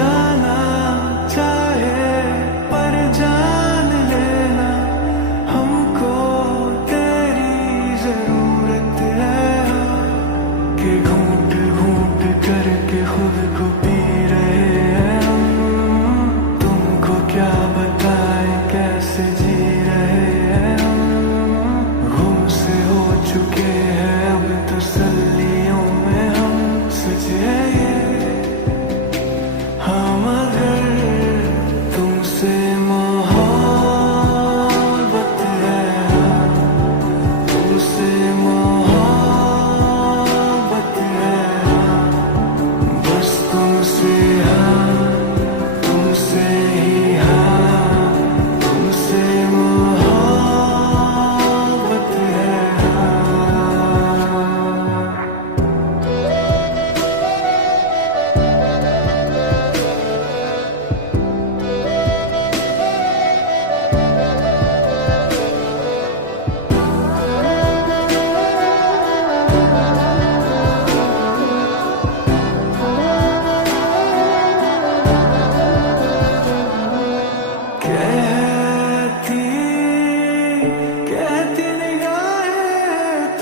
जाना चाहे पर जान लेना, हमको तेरी जरूरत है। कि घूंट घूंट करके खुद को पी रहे हैं हम, तुमको क्या बताएं कैसे जी रहे हैं हम। गुम से हो चुके हैं अब तसल्लियों में हम, सच है ये हम अगर तुमसे मोहब्बत है, तुमसे मोहब्बत है, बस तुमसे हाँ, तुमसे ही हाँ, तुमसे मोहब्बत है हाँ। कहती कहती